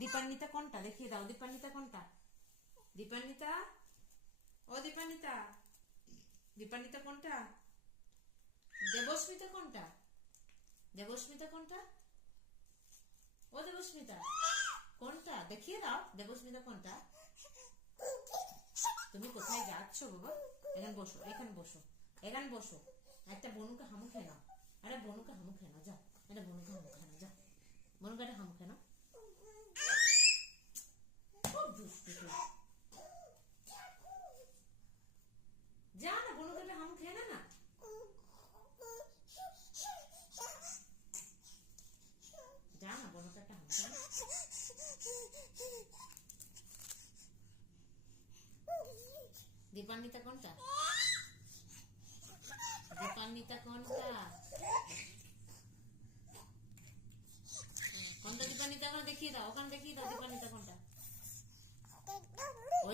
দীপান্বিতা কোনটা দেখিয়ে দাও। দীপান্বিতা কোনটা? দীপান্বিতা, ও দীপান্বিতা, দীপান্বিতা কোনটা? দেবস্মিতা কোনটা? দেবস্মিতা কোনটা? ও দেবস্মিতা কোনটা দেখিয়ে দাও। দেবস্মিতা কোনটা? তুমি কোথায় যাচ্ছ বাবা? এখানে বসো, এখানে বসো, এখানে বসো। একটা বনুকে হামু খেয়ে নাও। আরে বনুকে হামু খেয়ে নাও, যাও। এটা বনুকে হামু খেয়ে নাও, যাও। বনুকে একটা হামু খেয়ে নাও। খুব দুষ্টু তুই। যা না, বনুকে একটা হামু খেয়ে না। না যা না, বনুকে একটা হামু খেয়ে না। দীপান্বিতা কোনটা? দীপান্বিতা কোনটা?